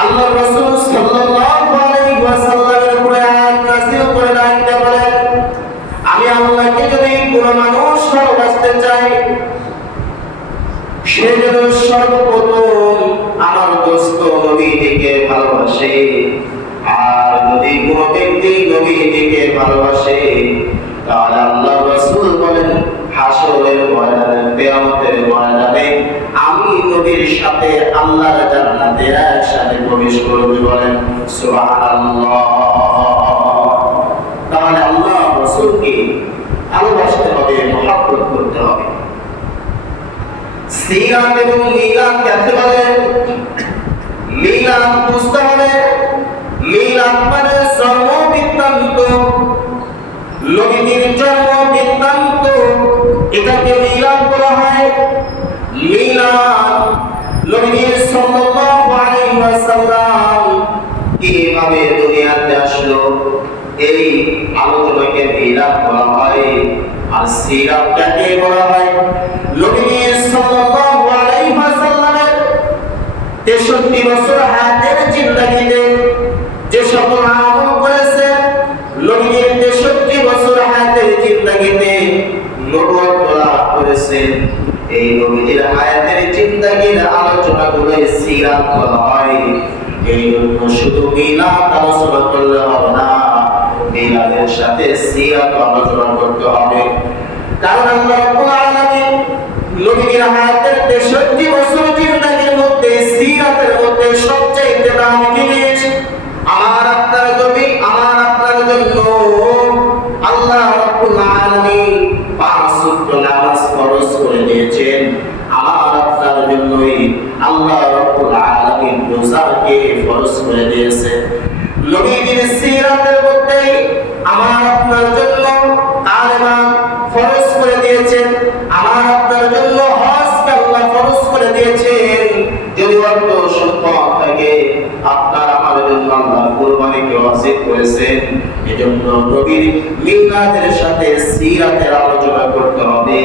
আল্লাহর রাসূল সাল্লাল্লাহু আলাইহি ওয়াসাল্লামের উপরে আয়াত নাযিল করে ডাকতে বলেন, আমি আল্লাহকে যদি কোনো মানুষ ভালোবাসতে চাই, সে যেন সর্বপ্রথম আমার দোস্ত নবীজিকে ভালোবাসে। আর যদি কোনো ব্যক্তি নবীজিকে ভালোবাসে, তাহলে আল্লাহর রাসূল বলেন হাসরের ময়দানে, কিয়ামতের ময়দানে আমি নবীর সাথে আল্লাহর জান্নাতে একসাথে প্রবেশ করব। বলেন সুবহানাল্লাহ। তাহলে আল্লাহর রাসূলকে ভালোবাসতে হবে, মহব্বত করতে হবে। সিরাত এবং মিলাদ কাকে বলে? মিলাদ বুঝতে হবে। মিলাদ মানে জন্ম বৃত্তান্ত, নবীর জন্ম বৃত্তান্ত, এটাকে মিলাদ বলা হয়। মিলাদ নবী সাল্লাল্লাহু আলাইহি ওয়াসাল্লাম কিভাবে দুনিয়াতে আসলো, এই আলোচনাকে মিলাদ বলা হয়। আর সিরাত কাকে বলা হয়? নবী সাল্লাল্লাহু আলাইহি ওয়াসাল্লামের 63 বছর হায়াতের জিন্দেগিতে যে সকল আমল করেছে, নবী 63 বছর হায়াতের জিন্দেগিতে নবুয়ত লাভ করেছেন, এই নবীর হায়াতের জিন্দেগির আলোচনাগুলো সিরাত বলা হয়। এই জন্য শুধু মিলাদ আলোচনা করলে হবে না, মিলাদের সাথে সিরাত আলোচনা করতে হবে। কারণ আল্লাহ রাব্বুল আলামিন নবীর হায়াতের 63 বছর জিন্দেগির মধ্যে সিরাতের মধ্যে সবচেয়ে দামি জিনিস আমার আপনার নবী, আমার আপনার জন্য আল্লাহ রাব্বুল আলামিন 5 ওয়াক্ত নামাজ ফরজ করে দিয়েছেন। আমার আপনার জন্যই আল্লাহ রাব্বুল আলামিন রোজাকে ফরজ করে দিয়েছেন। নবীর সিরাতের মধ্যে আমার আপনার জন্য কালেমা ফরজ করে দিয়েছেন, আমার আপনার জন্য হজকে আল্লাহ ফরজ করে দিয়েছেন। যদি অর্থ সম্পদ থাকে, আপনার আমার জন্য আল্লাহ কুরবানিকে ওয়াজিব করেছেন। এজন্য নবীর মিলাদের সাথে সিরাতের আলোচনা করতে হবে।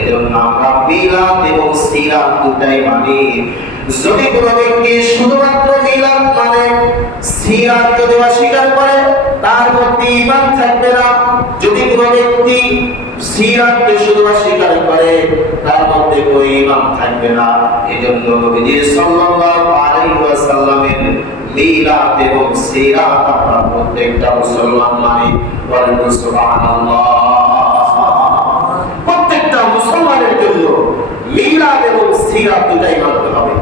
এজন্য আমরা মিলাদ এবং সিরাত দুটাই মানি। যদি কোনো ব্যক্তি শুধুমাত্র মিলাদ মানে সিরাত যদি অস্বীকার করে, তার মধ্যে ঈমান থাকবে না। যদি কোনো ব্যক্তি সিরাতকে শুধু অস্বীকার করে, তার মধ্যে কোনো ঈমান থাকবে না। এজন্য নবী সাল্লাল্লাহু আলাইহি ওয়াসাল্লামের মিলাদ এবং সিরাত আমরা প্রত্যেকটা মুসলমান মানি। বলেন সুবহানাল্লাহ। প্রত্যেকটা মুসলমানের জন্য মিলাদ এবং সিরাত দুটাই মানতে হবে।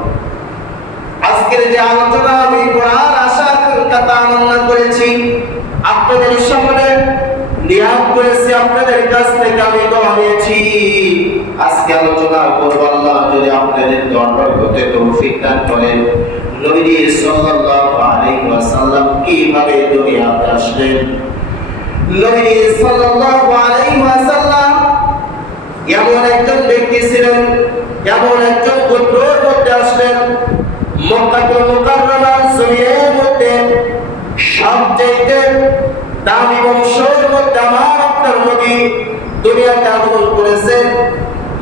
আজকের যে আলোচনা আমি কোরআন আশা কথা আলোচনা করেছি, আপনাদের সামনে নিয়াত করেছি, আপনাদের কাছ থেকে আমি দোয়া নিয়েছি। আজকে আলোচনা করব, আল্লাহ যদি আপনাদের দরবার করতে তৌফিক দান করেন। নবী সাল্লাল্লাহু আলাইহি ওয়াসাল্লাম কিভাবে দুনিয়াতে আসলেন? নবী সাল্লাল্লাহু আলাইহি ওয়াসাল্লাম এমন একজন ব্যক্তি ছিলেন, এমন একজন গোত্রের মধ্যে আসলেন। মক্কাতুল মুকাররমার জমিনের মধ্যে সবচেয়ে দামি বংশের মধ্যে আমার আপনার নবী দুনিয়াতে আগমন করেছেন।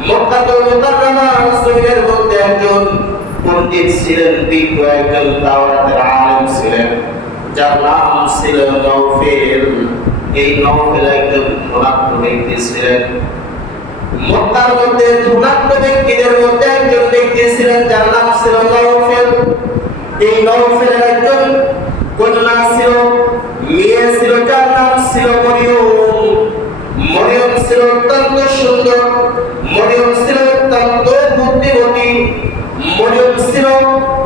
মক্কাতুল মুকাররমার জমিনের মধ্যে একজন পণ্ডিত ছিলেন, বিজ্ঞ একজন তাওরাতের আলেম ছিলেন, যার নাম ছিল নওফেল। এই নওফেল একজন ধনাঢ্য ব্যক্তি ছিলেন। মক্কার মধ্যে ধনাঢ্য ব্যক্তিদের মধ্যে একজন ব্যক্তি ছিলেন, যার নাম ছিল নওফেল। এই নওফেলের একজন কন্যা ছিল, মেয়ে ছিল, যার নাম ছিল মরিয়ম। মরিয়ম ছিল অত্যন্ত সুন্দর, মরিয়ম ছিল অত্যন্ত বুদ্ধিমতী, মরিয়ম ছিল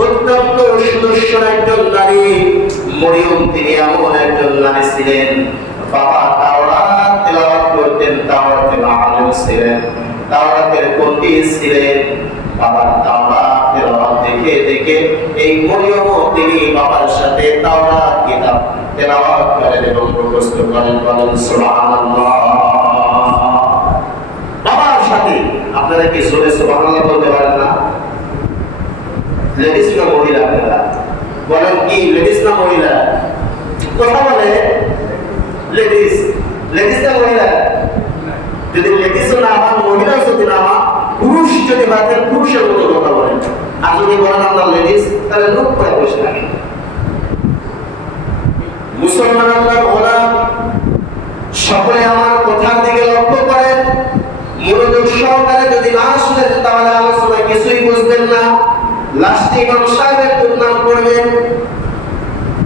অত্যন্ত সুদর্শন একজন নারী। মরিয়ম তিনি এমন একজন নারী ছিলেন, বাবা তাওরাত তেলাওয়াত করতেন, তাওরাতের আলেম ছিলেন, তাওরাতের পণ্ডিত ছিলেন। বাবার তাওরাত তেলাওয়াত দেখে দেখে এই মরিয়মও তিনি বাবার সাথে তাওরাত কিতাব তেলাওয়াত করেন এবং মুখস্থ করেন। বলেন সুবহানাল্লাহ। বাবার সাথে আপনারা কি জোরে সুবহানাল্লাহ বলতে পারেন না? লেডিস না মহিলা? আপনারা বলেন কি লেডিস না মহিলা? কথা বলে লেডিস, লেডিস না মহিলা? যদি লেডিস না আমার, মহিলা যদি না আমার, পুরুষ যদি বাতের পুরুষের মতো কথা বলেন, আর যদি বলেন আমরা লেডিস, তাহলে লুক করে বসে থাকে। মুসলমান আল্লাহর গোলাম, সকলে আমার কথার দিকে লক্ষ্য করেন। মনোযোগ সহকারে যদি না শুনেন তাহলে আলোচনা কিছুই বুঝবেন না। লাস্টে ইমাম সাহেবের দুর্নাম করবেন,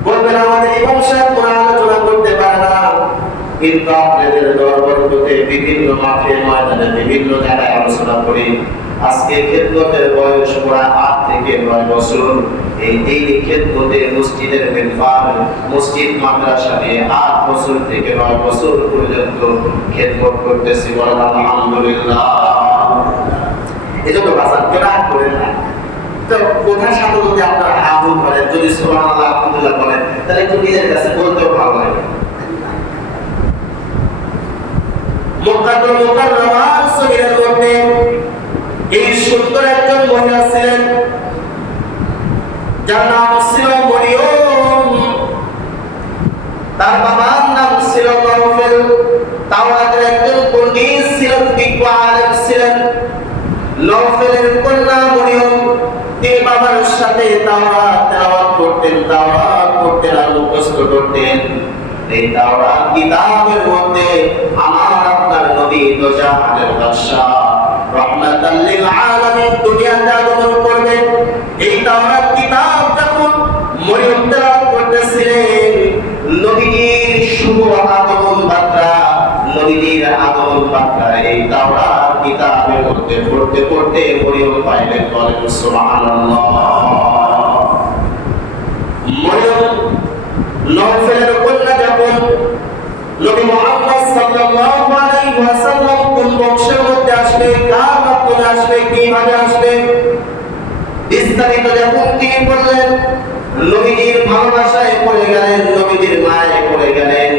বলবেন আমাদের ইমাম সাহেব কোনো আলোচনা করতে পারে না। কিন্তু আপনাদের দরবারতে বিভিন্ন মাঠে ময়দানে বিভিন্ন জায়গায় আলোচনা করি। আজকে খেদমতের বয়স প্রায় 8 থেকে 9 বছর। এই খেদমতে মসজিদের মেম্বার, মসজিদ মাদ্রাসা নিয়ে 8 বছর থেকে 9 বছর পর্যন্ত খেদমত করতেছি। বলেন আলহামদুলিল্লাহ। এজন্য বাজার কেনা করেন না। তো কোথার সাথে যদি আপনারা হাবু করেন, যদি সুবহানাল্লাহ আলহামদুলিল্লাহ বলেন, তাহলে একটু নিজের কাছে বলতেও ভালো লাগে। মক্কাতুল মুকাররমার শহরের মধ্যে এই সুন্দর একজন মহিলা ছিলেন, যার নাম ছিল মরিয়ম। তার বাবার নাম ছিল নওফেল। তাওরাতের একজন পণ্ডিত ছিলেন, বিজ্ঞ আলেম ছিলেন। নওফেলের কন্যা মরিয়ম, তিনি বাবার সাথে তাওরাত তেলাওয়াত করতেন, তাওরাত পড়তেন আর মুখস্থ করতেন। এই তাওরাত কিতাবের মধ্যে আমার আপনার নবী তো জাহানের বাদশা রহমাতাল লিল আলামিন দুনিয়াতে আগমন করবেন। এই তাওরাত কিতাব যখন মরিয়ম তেলাওয়াত করতেছিলেন, নবীর শুভ আগমন বার্তা, নবীর আগমন বার্তা এই তাওরাত কিতাবের মধ্যে পড়তে পড়তে মরিয়ম পাইলেন। বলেন সুবহানাল্লাহ। মরিয়ম নওফেলের কন্যা যখন নবী মুহাম্মদ সাল্লাল্লাহু আলাইহি ওয়াসাল্লাম কোন বংশের মধ্যে আসবে, কার মাধ্যমে আসবে, কিভাবে আসবে, বিস্তারিত যখন তিনি বললেন, নবীর ভালোবাসায় পড়ে গেলেন, নবীর মায়ে পড়ে গেলেন।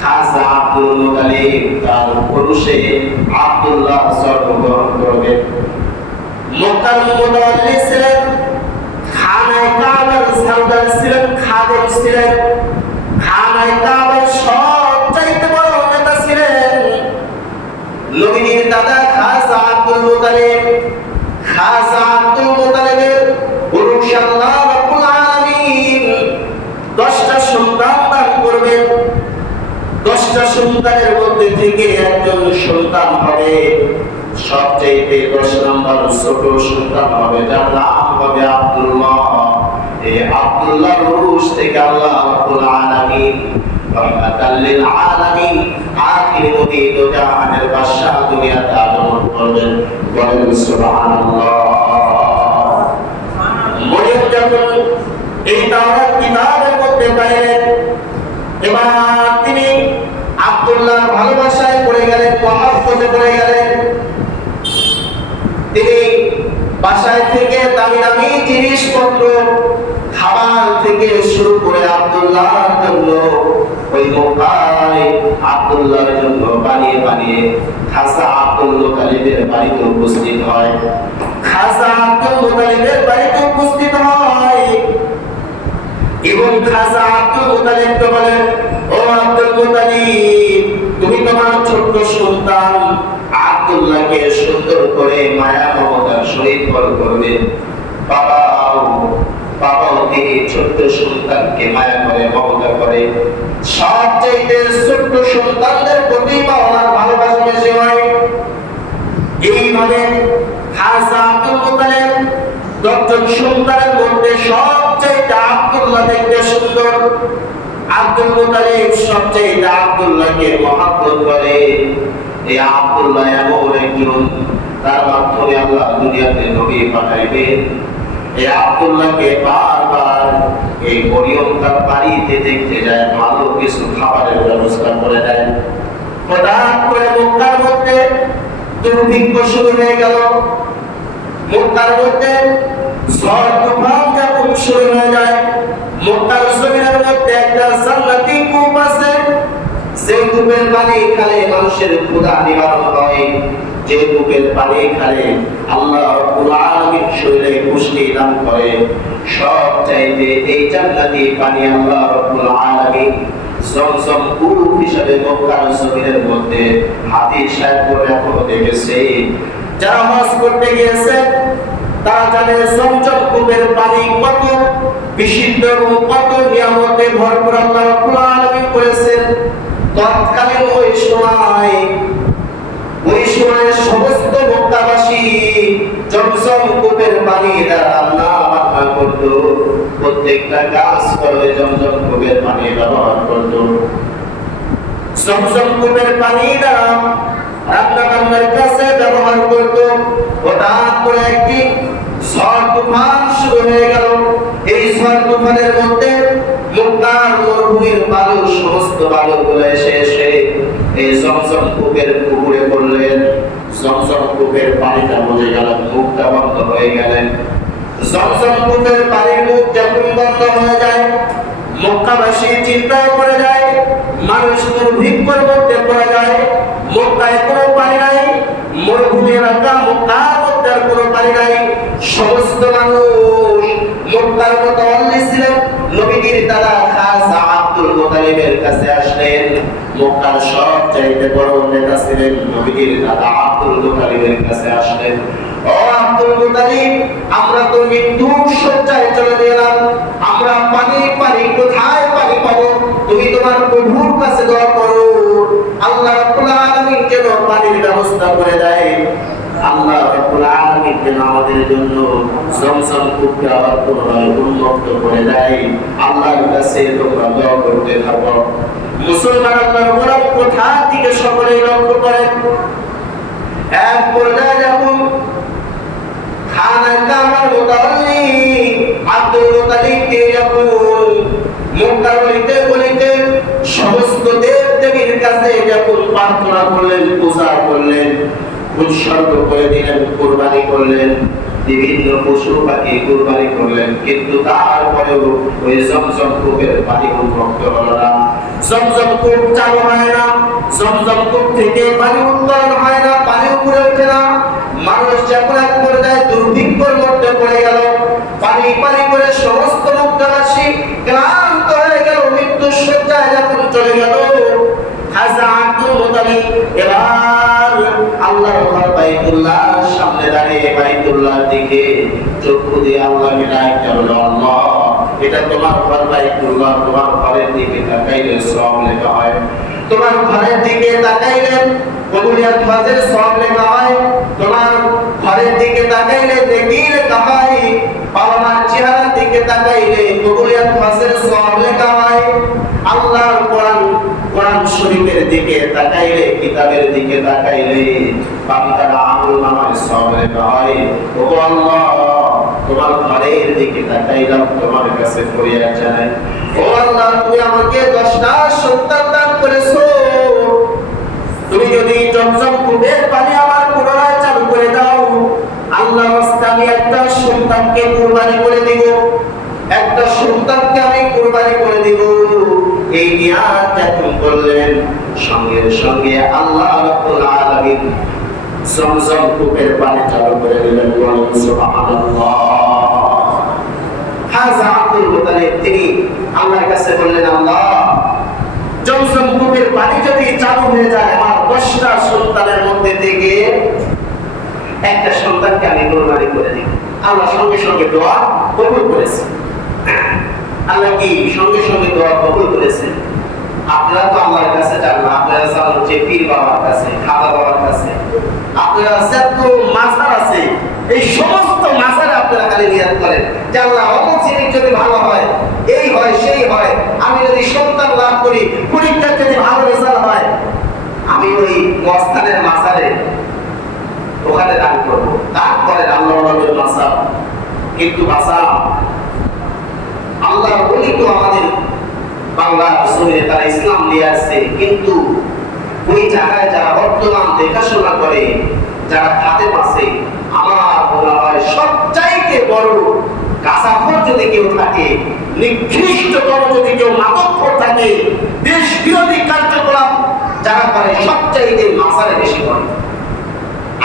খাজা আব্দুল মুতালিব তার পুরুষে আব্দুল্লাহ জন্মগ্রহণ করবেন। মক্কার মুতাওয়াল্লি ছিলেন, খানায় কাবার সরদার ছিলেন, খাদেম ছিলেন, খানায় কাবার সবচাইতে বড় নেতা ছিলেন নবীর দাদা খাজা আব্দুল মুতালিব। খাজা আব্দুল মুতালিবের পুরুষ আল্লাহ রাব্বুল আলামিন 10টা সন্তান দান করবেন। 10টা সন্তানের মধ্যে থেকে একজন সন্তান হবে সবচেয়ে 10 নম্বর ছোট সন্তান হবে, যার নাম হবে আব্দুল্লাহ। এই আব্দুল্লাহর উরুস থেকে আল্লাহ রাব্বুল আলামিন রহমাতাল লিল আলামিন আখির নবী তো জাহানের বাদশা দুনিয়াতে আগমন করবেন। বলেন সুবহানাল্লাহ। মরিয়ম যখন এই তাওরাত কিতাবের মধ্যে পাইলেন, এবার তিনি আব্দুল্লাহর ভালোবাসায় পড়ে গেলেন, মহব্বতে পড়ে গেলেন। তিনি বাসায় থেকে দামি দামি জিনিসপত্র, খাবার থেকে শুরু করে আব্দুল্লাহর জন্য ওই মক্কায় আব্দুল্লাহর জন্য বানিয়ে বানিয়ে খাজা আব্দুল মুতালিবের বাড়িতে উপস্থিত হয়। খাজা আব্দুল মুতালিবের বাড়িতে উপস্থিত হয় এবং খাজা আব্দুল মুতালিবকে বলে, ও আব্দুল মুতালিব, তুমি তোমার ছোট্ট সন্তান আব্দুল্লাহকে সুন্দর করে মায়া মমতার সহিত বড় করবে। বাবাও তিনি ছোট্ট সন্তানকে মায়া করে, মমতা করে। সবচেয়ে ছোট্ট সন্তানদের প্রতি ওনার ভালোবাসা বেশি হয়। এইভাবে খাজা আব্দুল মুতালিব 10 জন সন্তানের মধ্যে সবচেয়ে আব্দুল্লাহ দেখতে সুন্দর। আব্দুল মুতালিব সবচেয়ে আব্দুল্লাহকে মহব্বত করে। এই আব্দুল্লাহ এমন একজন, তার মাধ্যমে আল্লাহ দুনিয়াতে নবী পাঠাইবেন। এই আব্দুল্লাহকে বারবার এই মরিয়ম তার বাড়িতে দেখতে যায়, ভালো কিছু খাবারের ব্যবস্থা করে দেয়। হঠাৎ করে মক্কার মধ্যে দুর্ভিক্ষ শুরু হয়ে গেল। মক্কার মধ্যে ঝড় তুফান যখন শুরু হয়ে যায়, মক্কার জমিনের মধ্যে একটা জান্নাতি কূপ আছে, যে কূপের পানি খেলে মানুষের ক্ষুধা নিবারণ হয়, যে কূপের পানি খেলে আল্লাহ রাব্বুল আলামিন শরীরে পুষ্টি দান করে। সব চাইতে এই জান্নাতি পানি আল্লাহ রাব্বুল আলামিন জমজম কূপ হিসেবে মক্কার জমিনের মধ্যে হাদিস সাহেব করে এখনো দেখেছে। যারা হজ করতে গিয়েছে তারা জানে জমজম কূপের পানি কত বিশুদ্ধ এবং কত নিয়ামতে ভরপুর আল্লাহ রাব্বুল আলামিন করেছেন। তৎকালীন ওই সময় সমস্ত মক্কাবাসী জমজম কূপের পানি দ্বারা আল্লাহ আল্লাহ করত। প্রত্যেকটা কাজ করে জমজম কূপের পানি ব্যবহার করত। জমজম কূপের পানি দ্বারা রান্না বান্নার কাছে ব্যবহার করত। হঠাৎ করে একটি ঝড় তুফান শুরু হয়ে গেল। এই ঝড় তুফানের মধ্যে মক্কার মরুভূমির বালু, সমস্ত বালুগুলো এসে এই জমজম কূপের পুকুরে পড়লেন। জমজম কূপের পানিটা বুঝে গেল, মুখটা বন্ধ হয়ে গেলেন। জমজম কূপের পানির মুখ যখন বন্ধ হয়ে যায়, মক্কাবাসী চিন্তায় পড়ে যায়, মানুষ দুর্ভিক্ষের মধ্যে পড়ে যায়। মক্কায় কোনো পানি নাই, মরুভূমি এলাকা, মক্কার মধ্যে আর কোনো পানি নাই। সমস্ত মানুষ মক্কার মতো অল্লি ছিলেন। নবীর দাদা খাজা আব্দুল মুতালিবের কাছে আসলেন। মক্কার সব চাইতে বড় নেতা ছিলেন নবীর দাদা আব্দুল মুতালিবের কাছে আসলেন। ও আব্দুল মুতালিব, আমরা তো মৃত্যুর শয্যায় চলে গেলাম, আমরা পানি কোথায় পানি পাবো? তুমি তোমার প্রভুর কাছে দোয়া করো, আল্লাহ রাব্বুল আলামিন যেন পানির ব্যবস্থা করে দেয়। আল্লাহ রাব্বুল আলামিন যেন আমাদের জন্য জমজম কূপকে আবার পুনরায় উন্মুক্ত করে দেয়। আল্লাহর কাছে তোমরা দোয়া করতে থাকো। মুসলমান আল্লাহর গোলাম কোথা থেকে সকলেই লক্ষ্য করেন। এক পর্যায়ে যখন খানা কামার মুতাওয়াল্লি আব্দুল মুতালিবকে যখন মক্কার গলিতে সমস্ত দেব-দেবীর কাছে যখন প্রার্থনা করলেন, পূজা করলেন, উৎসর্গ করে দিলেন, কুরবানি করলেন, বিভিন্ন পশু পাখি কুরবানি করলেন, কিন্তু তারপরেও ওই জমজম কূপের পানি উন্মুক্ত হলো না। জমজম কূপ চালু হয় না, জমজম কূপ থেকে পানি উত্তোলন হয় না, পানি উপরে ওঠে না। মানুষ যখন এক পর্যায়ে দুর্ভিক্ষের মধ্যে পড়ে গেল, পানি করে সমস্ত মক্কাবাসী ক্লান্ত হয়ে গেল, মৃত্যুর শয্যায় যখন চলে গেল, খাজা আব্দুল মুতালিব এবার আল্লাহর ঘর বাইতুল্লাহ সামনে দাঁড়িয়ে বাইতুল্লাহর দিকে চক্ষু দিয়ে আল্লাহ মিলায় বলল, আল্লাহ, এটা তোমার ঘর বাইতুল্লাহ, তোমার ঘরের দিকে তাকাইলে সওয়াব লেখা হয়। তোমার ঘরের দিকে তাকাইলে কবুলিয়াত হজের সওয়াব লেখা হয়। তোমার ঘরের দিকে তাকাইলে নেকি লেখা হয়। বাবা-মার চেহারার দিকে তাকাইলে কবুলিয়াত হজের সওয়াব লেখা হয়। আল্লাহর কোরআন শরীফের দিকে তাকাইলে, কিতাবের দিকে তাকাইলে বান্দার আমলনামায় সওয়াব লেখা হয়। ও আল্লাহ, তোমার ঘরের দিকে তাকাইলাম, তোমার কাছে ফরিয়াদ জানাই, ও আল্লাহ, তুমি আমাকে 10টা সন্তান দান করেছো। তুমি যদি জমজম কূপের পানি আমার পুনরায় চালু করে দাও, আল্লাহ রাস্তায় আমি একটা সন্তানকে কুরবানি করে দিব, একটা সন্তানকে আমি কুরবানি করে দিব। এই নিয়াত যখন করলেন, সঙ্গে সঙ্গে আল্লাহ রাব্বুল আলামিন জমজম কূপের পানি চালু করে দিলেন। বলেন সুবহানাল্লাহ। খাজা আব্দুল মুতালিব তিনি আল্লাহর কাছে বললেন, আল্লাহ, জমজম কূপের পানি যদি চালু হয়ে যায়, আমার 10টা সন্তানের মধ্যে থেকে একটা সন্তানকে আমি কুরবানি করে দিব। আল্লাহ সঙ্গে সঙ্গে দোয়া কবুল করেছেন। আল্লাহ কি সঙ্গে সঙ্গে দোয়া কবুল করেছেন? আপনারা তো আল্লাহর কাছে যান না, আপনারা যান হচ্ছে পীর বাবার কাছে, খাজা বাবার কাছে। আপনারা যত মাজার আছে, এই সমস্ত মাজারে আপনারা খালি নিয়াত করেন যে আল্লাহ, অমুক জিনিস যদি ভালো হয়, এই হয় সেই হয়, আমি যদি সন্তান লাভ করি, পরীক্ষা যদি ভালো রেজাল্ট হয়, আমি ওই মস্তানের মাজারে ওখানে দান করবো। তারপরে আল্লাহ নবীর মাসাব। কিন্তু মাসাব আল্লাহ বলি তো আমাদের বাংলার জমিনে তারা ইসলাম নিয়ে আসছে, কিন্তু ওই জায়গায় যারা বর্তমান দেখাশোনা করে, যারা খাদেম আছে, আমার মনে হয় সবচাইতে বড় কাসাখর যদি কেউ থাকে, নিকৃষ্টতম যদি কেউ মাদকখোর থাকে, দেশ বিরোধী কার্যকলাপ যারা করে, সবচাইতে মাসারে বেশি করে।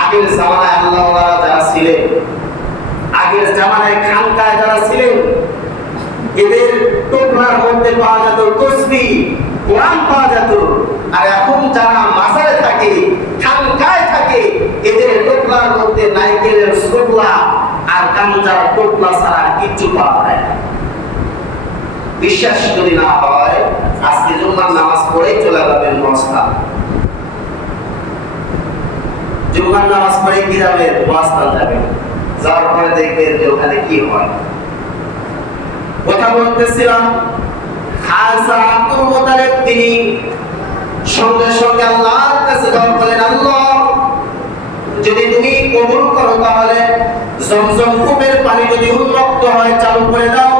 আগের জামানায় আল্লাহওয়ালা যারা ছিলেন, আগের জামানায় খানকায় যারা ছিলেন, এদের টোকরার মধ্যে পাওয়া যেত তসবিহ, কোরআন পাওয়া যেত। আর এখন যারা মাজারে থাকে, খানকায় থাকে, এদের টোকরার মধ্যে নাইকেলের ছোবলা আর গাঞ্জা টোপলা ছাড়া কিচ্ছু পাওয়া যায় না। বিশ্বাস যদি না হয় আজকে জুম্মার নামাজ পড়ে চলে যাবেন মস্তান, জুম্মার নামাজ পড়ে কি যাবেন মস্তান যাবেন, যাওয়ার পরে দেখবেন যে ওখানে কি হয়। কথা বলতেছিলাম খাজা আব্দুল মুতালিব তিনি সঙ্গে সঙ্গে আল্লাহর কাছে দোয়া করেন, আল্লাহ যদি তুমি কবুল করো তাহলে জমজম কূপের পানি যদি উন্মুক্ত হয় চালু করে দাও,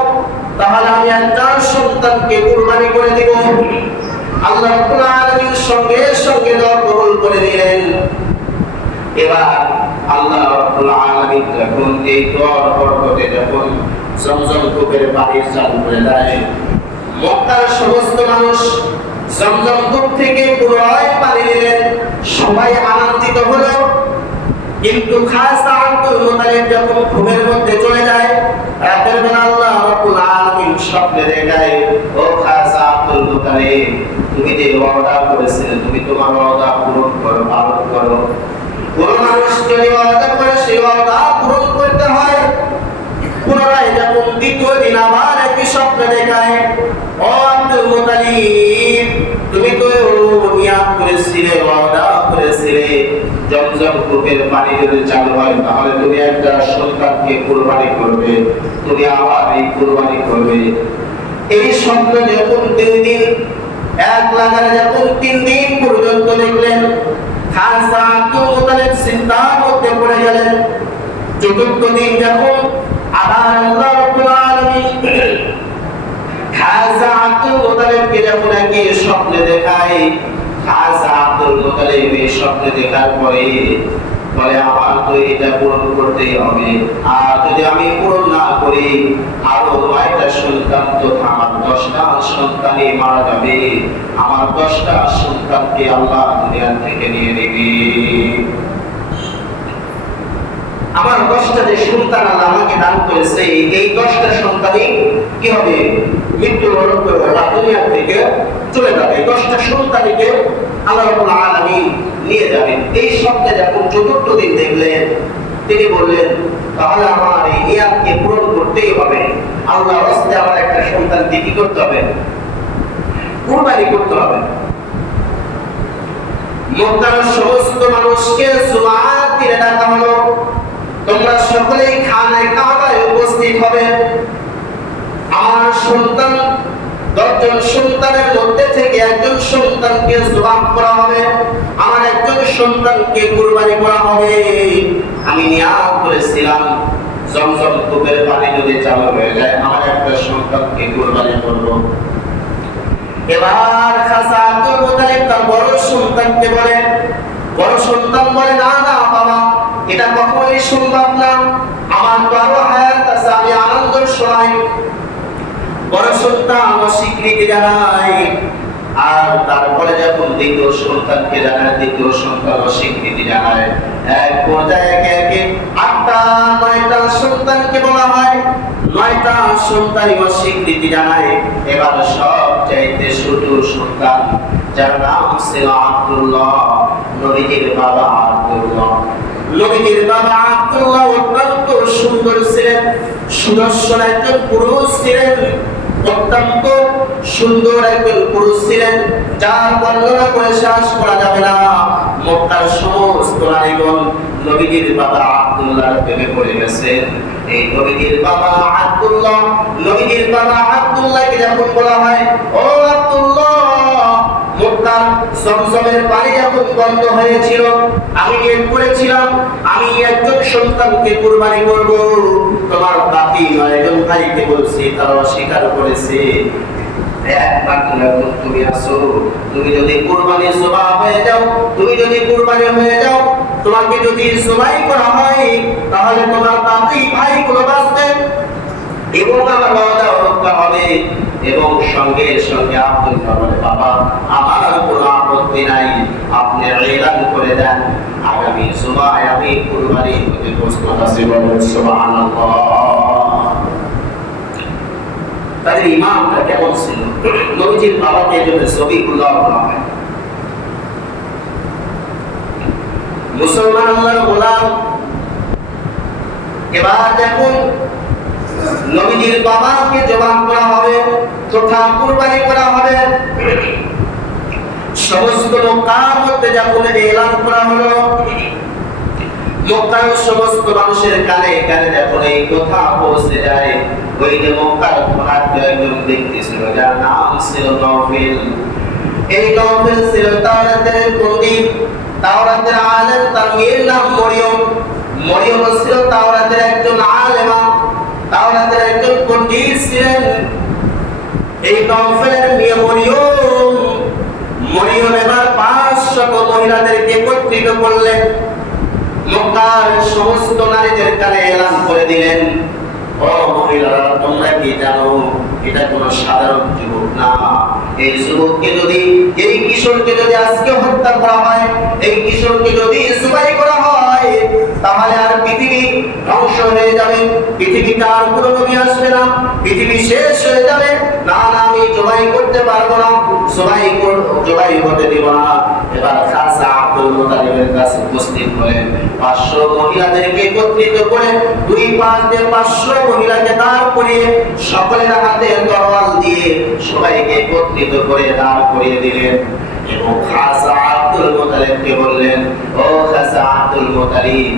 তাহলে আমি একটা সন্তানকে কুরবানি করে দিব। আল্লাহ রাব্বুল আলামিন সঙ্গে সঙ্গে দোয়া কবুল করে নিলেন। এবার আল্লাহ রাব্বুল আলামিন যখন এই দোয়ার বরকতে যখন জমজম কূপের পানি চালু করে দেয়, মক্কার সমস্ত মানুষ জমজম কূপ থেকে পুনরায় পানি নিলেন, সবাই আনন্দিত হলো। কিন্তু খাজা আব্দুল মুতালিব যখন ঘুমের মধ্যে চলে যায়, রাতের বেলা আল্লাহ রাব্বুল আলামিন স্বপ্নে দেখায়, ও খাজা আব্দুল মুতালিব তুমি যে ওয়াদা করেছিলে তুমি তোমার ওয়াদা পূরণ করো, পালন করো। কোন মানুষ যদি ওয়াদা করে সেই ওয়াদা পূরণ করতে হয়। পুনরায় যখন দ্বিতীয় দিন আবার একই স্বপ্ন দেখায়, ও আব্দুল মুতালিব তুমি তো নিয়াত করেছিলে, ওয়াদা করেছিলে জমজম কূপের পানি যদি চালু হয় তাহলে তুমি একটা সন্তানকে কুরবানি করবে, তুমি আবার এই কুরবানি করবে। এই স্বপ্ন যখন 3 দিন এক লাগারে যখন 3 দিন পর্যন্ত দেখলেন, খাজা আব্দুল মুতালিব চিন্তার মধ্যে পড়ে গেলেন। চতুর্থ দিন যখন আবার আল্লাহ রাব্বুল আলামিন খাজা আব্দুল মুতালিবকে যখন একই স্বপ্নে দেখায়, খাজা আব্দুল মুতালিব এই স্বপ্নে দেখার পরে বলে আমার তো এটা পূরণ করতেই হবে, আর যদি আমি পূরণ না করি আরো 9টা সন্তান তো আমার 10টা সন্তানই মারা যাবে, আমার 10টা সন্তানকে আল্লাহ দুনিয়া থেকে নিয়ে নেবে। আমার 10টা যে সন্তান আল্লাহ আমাকে দান করেছে এই 10টা সন্তানই কি হবে মৃত্যুবরণ করবে, দুনিয়া থেকে চলে যাবে। 10টা সন্তানকে আল্লাহ রাব্বুল আলামিন নিয়ে যাবেন। এই স্বপ্নে যখন চতুর্থ দিন দেখলেন, তিনি বললেন তাহলে আমার এই নিয়াতকে পূরণ করতেই হবে, আল্লাহর রাস্তে আমার একটা সন্তানকে কি করতে হবে, কুরবানি করতে হবে। মক্কার সমস্ত মানুষকে জুমার দিনে ডাকা হলো, তোমরা সকলেই খানায় কাবায় উপস্থিত হবে। আমার সন্তান 10 জন সন্তানের মধ্যে থেকে একজন সন্তানকে জবাহ করা হবে, আমার একজন সন্তানকে কুরবানি করা হবে। আমি নিয়াত করেছিলাম জমজম কূপের পানি যদি চালু হয়ে যায় আমার একটা সন্তানকে কুরবানি করব। এবার খাজা আব্দুল মুতালিব তার বড় সন্তানকে বলে, বড় সন্তান বলে না না বাবা এটা কখনোই সম্ভব না, আমার তো আরো হায়াত আছে, আমি আনন্দের সময়। বড় সন্তান অস্বীকৃতি জানায়, আর তারপরে যখন দ্বিতীয় সন্তানকে জানায়, দ্বিতীয় সন্তান অস্বীকৃতি জানায়। এক পর্যায়ে একে একে 8টা 9টা সন্তানকে বলা হয়, 9টা সন্তানই অস্বীকৃতি জানায়। এবার সবচাইতে ছোট সন্তান যার নাম ছিল আব্দুল্লাহ, নবীজির বাবা আব্দুল্লাহ। নবীজির বাবা আব্দুল্লাহ অত্যন্ত সুন্দর ছিলেন, সুদর্শন একজন পুরুষ ছিলেন, অত্যন্ত সুন্দর একজন পুরুষ ছিলেন, যার বর্ণনা করে শেষ করা যাবে না। মক্কার সমস্ত নারীগণ নবীজির বাবা আব্দুল্লাহর প্রেমে পড়ে গেছেন। এই নবীজির বাবা আব্দুল্লাহ, নবীজির বাবা আব্দুল্লাহকে যখন বলা হয় ও আব্দুল্লাহ, মক্কার জমজমের পানি যখন বন্ধ হয়েছিল আমি নিয়ত করেছিলাম আমি একজন সন্তানকে কুরবানি করব, তোমার বাকি 9 জন ভাইকে বলছি তারা অস্বীকার করেছে, একমাত্র তুমি আসো, তুমি যদি কুরবানি জবাহ হয়ে যাও, তুমি যদি কুরবানি হয়ে যাও, তোমাকে যদি জবাই করা হয় তাহলে তোমার বাকি ভাইগুলো বাঁচবে এবং আমার ওয়াদা রক্ষা হবে। এবং সঙ্গে সঙ্গে আব্দুল্লাহ বলে বাবা আমার কোনো আপত্তি নাই, আপনি এলান করে দেন আগামী জুমায় আমি কুরবানি করতে প্রস্তুত আছি, বলেন সুবহানাল্লাহ। তাদের ইমামটা কেমন ছিল, নবীজির বাবাকে যদি সবিকুল্লাহ বলা হয়। মুসলমান আল্লাহর গোলাম, এবার দেখুন নবীজির বাবাকে জবান করা হবে তথা কুরবানি করা হবে। সমস্ত মক্কার মধ্যে যখন এলান করা হলো, মক্কার সমস্ত মানুষের কানে কানে যখন এই কথা পৌঁছে যায়, ওই যে মক্কার মহাত্মা একজন ব্যক্তি ছিল যার নাম ছিল নওফেল। এই নওফেল ছিল তাওরাতের পণ্ডিত, তাওরাতের আলেম। তার মেয়ের নাম মরিয়ম। মরিয়ম ছিল তাওরাতের একজন আলেমা, তাওরাতের একজন পণ্ডিত ছিলেন। এই নওফেলের মেয়ে মরিয়ম এবার 500 মহিলাদেরকে একত্রিত করলেন, মক্কার সমস্ত নারীদের কানে এলান করে দিলেন, ও মহিলারা, তোমরা কি জানো এটা কোনো সাধারণ যুবক না। এই যুবককে যদি, এই কিশোরকে যদি আজকে হত্যা করা হয়, এই কিশোরকে যদি জবাই করা হয়, তাহলে আর পৃথিবী ধ্বংস হয়ে যাবে, পৃথিবীতে আর কোনো নবী আসবে না, পৃথিবী শেষ হয়ে যাবে। না না, আমি জবাই করতে পারবো না, জবাই হতে দিব না। এবার খাসা আব্দুল মুতালিবের কাছে উপস্থিত হলেন, 500 মহিলাদেরকে একত্রিত করে 2 পাশ দিয়ে 500 মহিলাকে দাঁড় করিয়ে সকলের হাতে তরোয়াল দিয়ে সবাইকে একত্রিত করে দাঁড় করিয়ে দিলেন এবং খাসা আব্দুল মুতালিবকে বললেন, ও খাসা আব্দুল মুতালিব,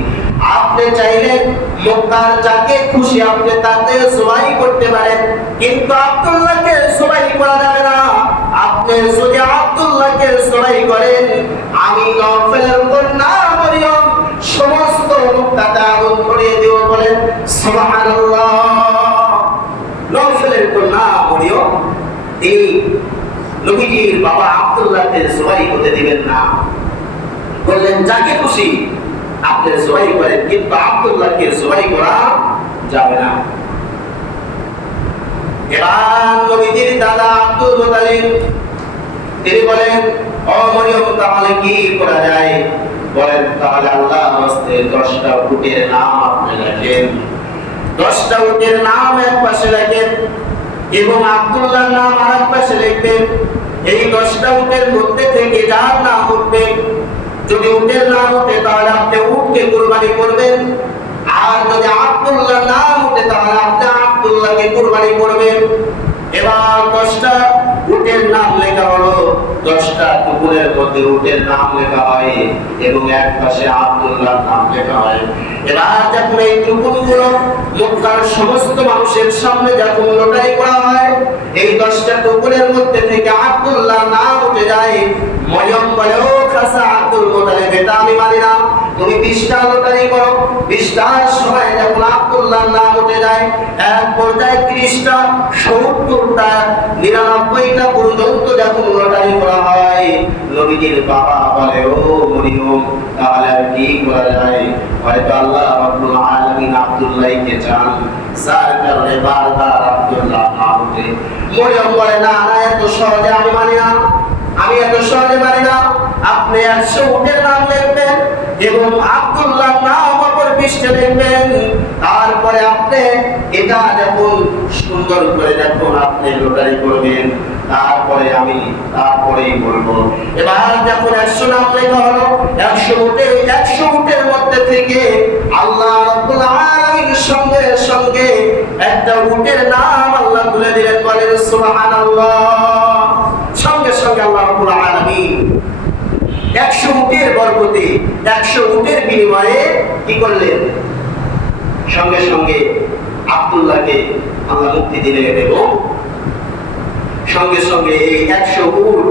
আপনি চাইলে মক্কার যাকে খুশি আপনি তাতে জবাই করতে পারেন, কিন্তু আব্দুল্লাহকে জবাই করা যাবে না। আপনি যদি আব্দুল্লাহকে জবাই করেন, আমি নওফেলের কন্যা মরিয়ম সমস্ত মক্কাতে আগুন ধরিয়ে দেব। বলেন সুবহানাল্লাহ। নওফেলের কন্যা মরিয়ম তিনি নবীজির বাবা আব্দুল্লাহকে জবাই করতে দিবেন না, বললেন যাকে খুশি আপনি জবাই করেন, কিন্তু আব্দুল্লাহকে জবাই করা যাবে না। এবার নবীজির দাদা আব্দুল মুতালিব তিনি বলেন, ও মরিয়ম, তাহলে কি করা যায়? বলেন, তাহলে আল্লাহর রাস্তে 10টা উটের নাম আপনি লেখেন, 10টা উটের নাম এক পাশে লেখেন এবং আব্দুল্লাহর নাম আরেক পাশে লিখবেন। এই 10টা উটের মধ্যে থেকে যার নাম উঠবে, যদি উটের নাম উঠে তাহলে আপনি উটকে কুরবানি করবেন, আর যদি আব্দুল্লাহর নাম উঠে তাহলে আপনি আব্দুল্লাহকে কুরবানি করবেন। এবার 10টা উটের নাম লেখা হলো, 10টা টুকুরের মধ্যে উটের নাম লেখা হয় এবং এক পাশে আব্দুল্লাহর নাম লেখা হয়। এবার যখন এই টুকুরগুলো মক্কার সমস্ত মানুষের সামনে যখন লটারি করা হয়, এই 10টা টুকুরের মধ্যে থেকে আব্দুল্লাহর নাম উঠে যায়। মরিয়ম বলে, ও খাসা আব্দুল মুতালিব, এটা আমি মানি না, তুমি 20টা লটারি করো। 20টার সময় যখন আব্দুল্লাহর নাম উঠে যায়, এক পর্যায়ে 30টা, 70টা, 99টা পর্যন্ত যখন লটারি করা হয়, নবীজির বাবা বলে, ও মরিয়ম, তাহলে আর কি করা যায়? হয়তো আল্লাহ রাব্বুল আলামিন আব্দুল্লাহকে চান, যার কারণে বারবার আব্দুল্লাহ নাম উঠে। মরিয়ম বলে, না না, এত সহজে আমি মানি না, আমি এত সহজে মানি না। আপনি 100 উটের নাম লিখবেন এবং আব্দুল্লাহর নাম অপর পৃষ্ঠে লিখবেন, তারপরে আপনি এটা যখন সুন্দর করে যখন আপনি লটারি করবেন, তারপরেই বলবো। এবার যখন 100 নাম লেখা হলো, 100 উটের মধ্যে থেকে আল্লাহ রাব্বুল আলামিনের সঙ্গে সঙ্গে একটা উটের নাম আল্লাহ তুলে দিলেন। বলেন সুবহানাল্লাহ। সঙ্গে সঙ্গে আল্লাহ রাব্বুল আলামিন 100 উটের বরকতে, 100 উটের বিনিময়ে কি করলেন? সঙ্গে সঙ্গে আব্দুল্লাহকে আল্লাহ মুক্তি দিলেন এবং সঙ্গে সঙ্গে এই 100 উট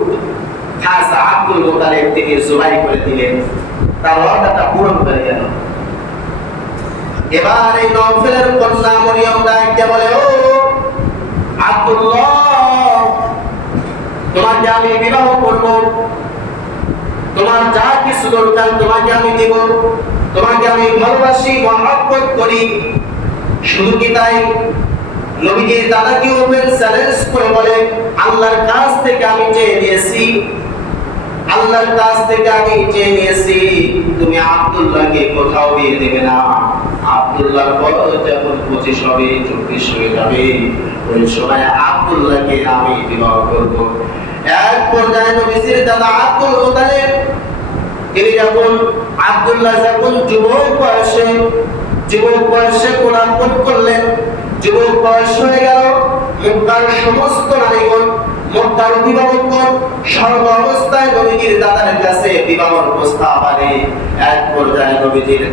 খাসা আব্দুল মুতালিব তিনি জবাই করে দিলেন, তার ওয়াদাটা পূরণ করে গেল। এবার এই নওফেলের কন্যা মরিয়ম ডাকতে বলে, ও আব্দুল্লাহ, তোমাকে আমি বিবাহ করব, তোমার যা কিছু দরকার তোমাকে আমি দেব, তোমাকে আমি ভালোবাসি, মহব্বত করি। শুধু কি তাই, নবীজির দাদাকে ওপেন চ্যালেঞ্জ করে বলে, আল্লাহর কাছ থেকে আমি চেয়ে নিয়েছি, আল্লাহর কাছ থেকে আমি চেয়ে নিয়েছি, তুমি আব্দুল্লাহকে কোথাও বিয়ে দেবে না। আব্দুল্লাহর বয়স যখন 25 হবে, 24 হয়ে যাবে, ওই সময় আব্দুল্লাহকে আমি বিবাহ করব। এক পর্যায়ে নবীজির দাদা আব্দুল মুতালিব তিনি যখন আব্দুল্লাহ যখন যুবক বয়সে যুবক বয়সে কোরআন করলেন, যুবক বয়স হয়ে গেল, মক্কার সমস্ত নারীগণ, মক্কার অভিভাবকগণ সর্ব অবস্থায় নবীজির দাদার কাছে বিবাহের প্রস্তাব আনে। এক পর্যায়ে নবীজির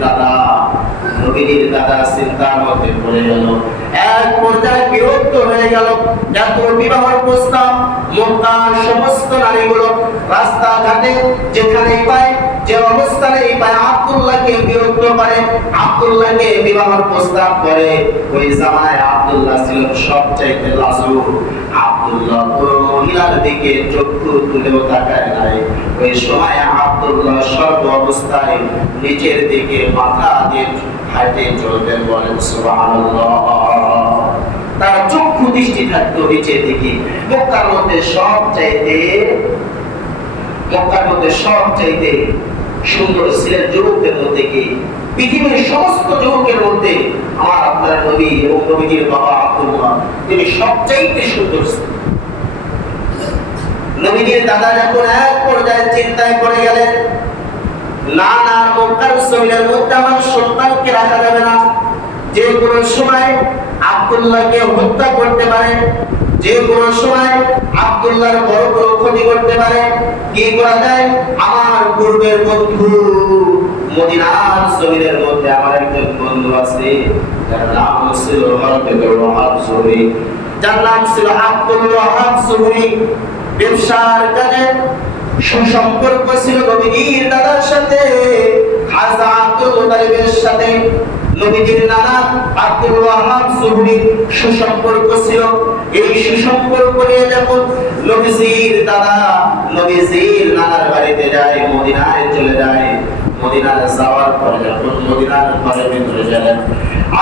দাদা চিন্তার মধ্যে পড়ে গেল, এক পর্যায়ে বিরক্ত হয়ে গেল। এত বিবাহের প্রস্তাব মক্কার সমস্ত নারীগুলো রাস্তাঘাটে যেখানে পায়, যে অবস্থানে পায়, আব্দুল্লাহকে বিরক্ত করে, আব্দুল্লাহকে বিবাহের প্রস্তাব করে। ওই জামানায় আব্দুল্লাহ ছিল সবচাইতে লাজুক। আব্দুল্লাহ পুরো মহিলার দিকে চক্ষু তুলেও তাকায় নাই। ওই সময় আব্দুল্লাহ সর্ব অবস্থায় নিচের দিকে মাথা দিয়ে হাঁটে চলতেন, বলেন সুবহানাল্লাহ। তার চক্ষু দৃষ্টি থাকতো নিচের দিকে। মক্কার মধ্যে সবচাইতে সুন্দর ছিলেন যুবকদের মধ্যে কি? পৃথিবীর সমস্ত যুবকের মধ্যে আমার আপনার নবী এবং নবীজির বাবা আব্দুল্লাহ, তিনি সবচাইতে সুন্দর ছিলেন। নবীজির দাদা যখন এক পর্যায়ে চিন্তায় পড়ে গেলেন, না মক্কার জমিনের মধ্যে আমার সন্তানকে রাখা যাবে না, যে কোনো সময় আব্দুল্লাহকে হত্যা করতে পারে, যে কোনো সময় আব্দুল্লাহর বড় ক্ষতি করতে পারে। কি করা যায়? আমার পূর্বের বন্ধু মদিনার জমিনের মধ্যে আমার একজন বন্ধু আছে, যার নাম ছিল আব্দুল ওয়াহাব সুহরি, যার নাম ছিল আব্দুল ওয়াহাব সুহরি। ব্যবসার কাজে সুসম্পর্ক ছিল নবীজির দাদার সাথে, খাজা আব্দুল মুতালিবের সাথে। নবীজির নানা আব্দুল ওয়াহাব সুহরি সুসম্পর্ক ছিল। এই সুসম্পর্ক নিয়ে যখন নবীজির দাদা নবীজির নানার বাড়িতে যায়, মদিনায় চলে যায়, মদিনায় যাওয়ার পরে যখন মদিনার ঘরের ভিতরে গেলেন,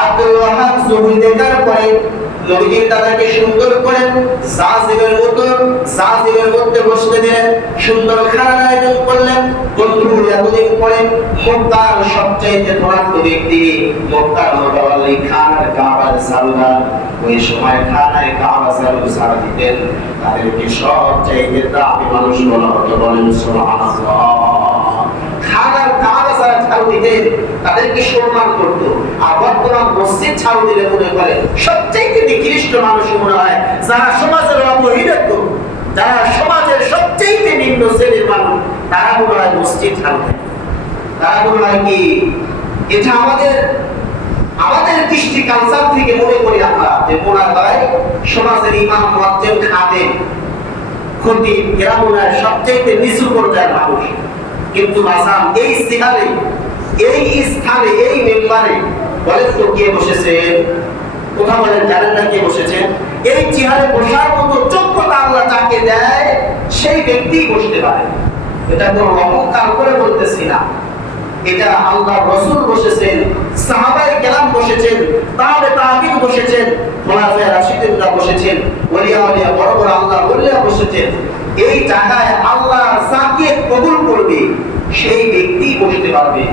আব্দুল ওয়াহাব সুহরি দেখার পরে নবীজির দাদাকে সুন্দর করে জাজিমের মধ্যে বসতে দিলেন, সুন্দর খানার আয়োজন করলেন। বন্ধু এতদিন পরে মক্কার সবচাইতে ধনাঢ্য ব্যক্তি, মক্কার মোতাওয়াল্লি খানার কাবার সালদার, ওই সময় খানায় কাবা সালদার দিতেন, তাদেরকে সবচাইতে দামি মানুষ বলা হতো, বলেন সুবহানাল্লাহ। খানার কাবা ছাড়ু দিতেন, তাদেরকে সম্মান করতো। আর বর্তমান মসজিদ ছাড়ু দিলে মনে করে সবচাইতে নিকৃষ্ট মানুষ মনে হয় যারা সমাজের অবহেলিত, যারা সমাজের সবচাইতে নিম্ন শ্রেণীর মানুষ, তারা মনে হয় মসজিদ ছাড়ু দেয়। তারা মনে হয় কি, এটা আমাদের দৃষ্টি কালচার থেকে মনে করি আমরা যে মনে হয় সমাজের ইমাম, মুয়াজ্জিন, খাদেম, খতিব এরা মনে হয় সবচাইতে নিচু পর্যায়ের মানুষ। কিন্তু বাসান এই সিহারে, এই স্থানে, এই মেম্বারে বলেন তো কে বসেছেন? কথা বলেন, জানেন না কে বসেছেন? এই চেয়ারে বসার মতো যোগ্যতা আল্লাহ যাকে দেয় সেই ব্যক্তি বসতে পারে। এটা কোনো অহংকার করে বলতেছি না, এটা আল্লাহ রাসূল বসেছেন, সাহাবায়ে কেরাম বসেছেন, তাবিঈন বসেছেন, খোলাফায়ে রাশিদিনরা বসেছেন, ওলিয়া বড় বড় আল্লাহর ওলিয়া বসেছেন। এই জায়গায় আল্লাহ যাকে কবুল করবে সেই ব্যক্তি বসতে পারবে,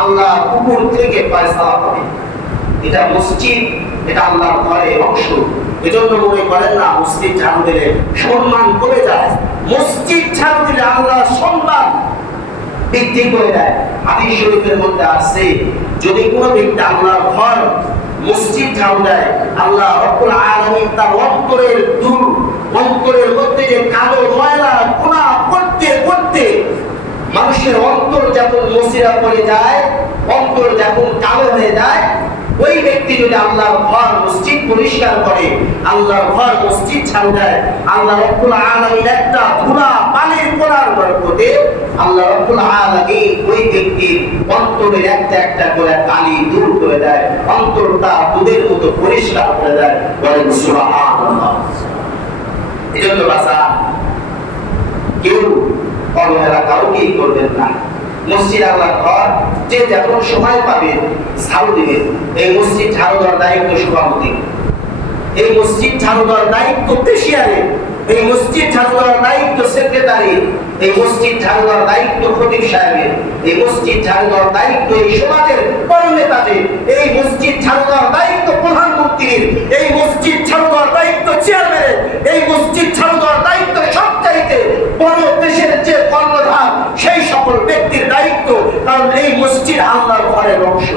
আল্লাহ উপর থেকে ফয়সালা হবে। এটা মসজিদ, এটা আল্লাহর ঘরের অংশ। এজন্য মনে করেন না মসজিদ ঝাড়ু দিলে সম্মান কমে যায়। মসজিদ ঝাড়ু দিলে আল্লাহ সম্মান বৃদ্ধি করে দেয়। হাদিস শরীফের মধ্যে আছে, যদি কোনো ব্যক্তি আল্লাহর ঘর মসজিদ ঝাড়ু দেয়, আল্লাহ রব্বুল আলামিন তার অন্তরের মধ্যে যে কালো ময়লা গুনাহ করতে করতে মানুষের অন্তর যখন মসিরা পড়ে যায়, অন্তর যখন কালো হয়ে যায়, ওই ব্যক্তি যদি আল্লাহর ঘর মসজিদ পরিষ্কার করে, আল্লাহর ঘর মসজিদ ঝাড়ু দেয়, আল্লাহ রব্বুল আলামিন একটা ধুলা পানির কোনার বরকতে আল্লাহ রব্বুল আলামিন ওই ব্যক্তির অন্তরের একটা একটা করে কালি দূর করে দেয়, অন্তরটা দুধের মতো পরিষ্কার করে দেয়। বলেন সুবহানাল্লাহ। এজন্য বাসান কেউ অবহেলা কাউকেই করবেন না। মসজিদ আল্লাহর ঘর, যে যখন সময় পাবে ঝাড়ু দিবেন। এই মসজিদ ঝাড়ু দেওয়ার দায়িত্ব সভাপতি, এই মসজিদ ঝাড়ু দেওয়ার দায়িত্ব পেশিয়ারে, এই মসজিদ ঝাড়ু দেওয়ার দায়িত্ব সেক্রেটারি, এই মসজিদ ঝাড়ু দেওয়ার দায়িত্ব খতিব সাহেবের, এই মসজিদ ঝাড়ু দেওয়ার দায়িত্ব এই সমাজের বড় নেতাদের, এই মসজিদ ঝাড়ু দেওয়ার দায়িত্ব প্রধানমন্ত্রীর, এই মসজিদ ঝাড়ু দেওয়ার দায়িত্ব চেয়ারম্যানের, এই মসজিদ ঝাড়ু দেওয়ার দায়িত্ব সবচাইতে বড় দেশের যে কর্ণধার সেই সকল ব্যক্তির দায়িত্ব। কারণ এই মসজিদ আল্লাহর ঘরের অংশ।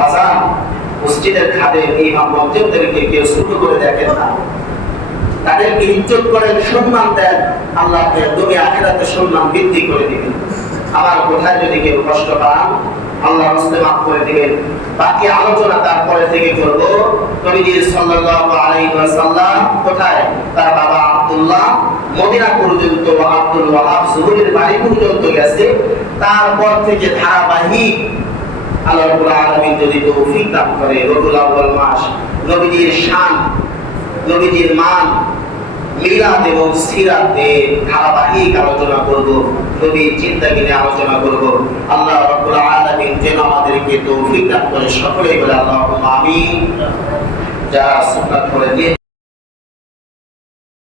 বাজার মসজিদের খাদে ইমাম মুয়াজ্জিনদেরকে কেউ ছোট করে দেখেন না, তাদেরকে ইজ্জত করেন, সম্মান দেন, আল্লাহকে দুনিয়া আখিরাতে সম্মান বৃদ্ধি করে দিবেন। আবার কোথায় যদি কেউ কষ্ট পান, আল্লাহ রাসূল মাফ করে দিবেন। বাকি আলোচনা তারপরে থেকে করব। নবীজি সাল্লাল্লাহু আলাইহি ওয়াসাল্লাম কোথায়, তার বাবা আব্দুল্লাহ মদিনা পর্যন্ত, আব্দুল ওয়াহাব জুহুরির বাড়ি পর্যন্ত গেছে। তারপর থেকে ধারাবাহিক আল্লাহ রাব্বুল আলামিন যদি তৌফিক দান করে রবিউল আউয়াল মাস নবীজির শান, নবীজির মান, মিলাদ এবং সিরাতে ধারাবাহিক আলোচনা করব, নবীর জিন্দেগি নিয়ে আলোচনা করব। আল্লাহ রাব্বুল আলামিন যেন আমাদেরকে তৌফিক দান করে। সকলেই বলে আল্লাহুম্মা আমিন। যারা সুন্নাত পড়ে